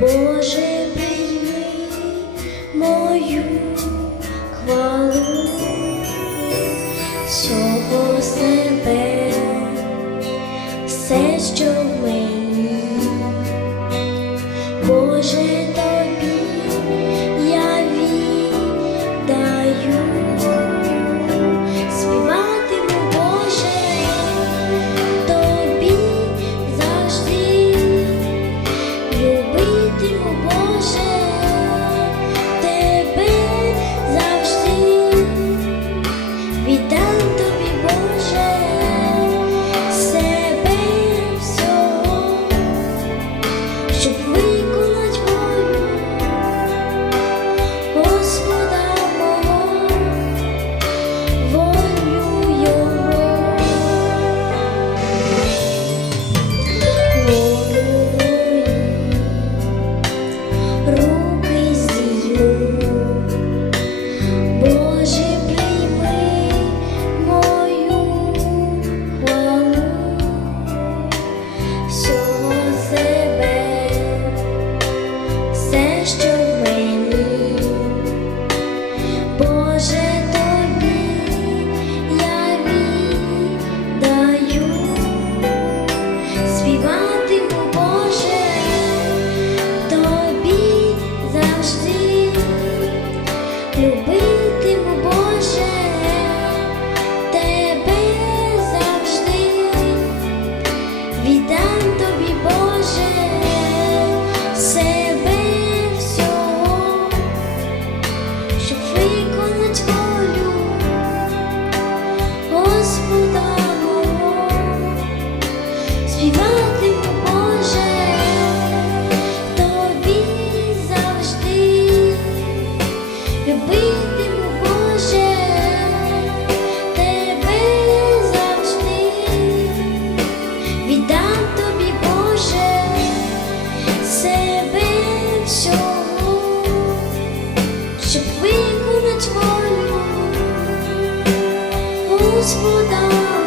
Боже, прийми мою хвалу, всього себе, все, що в мені, Боже, любитиму Боже. любитиму Боже. любитиму Боже, тебе завжди, віддам тобі, Боже, себе всього, щоб виконать Господа.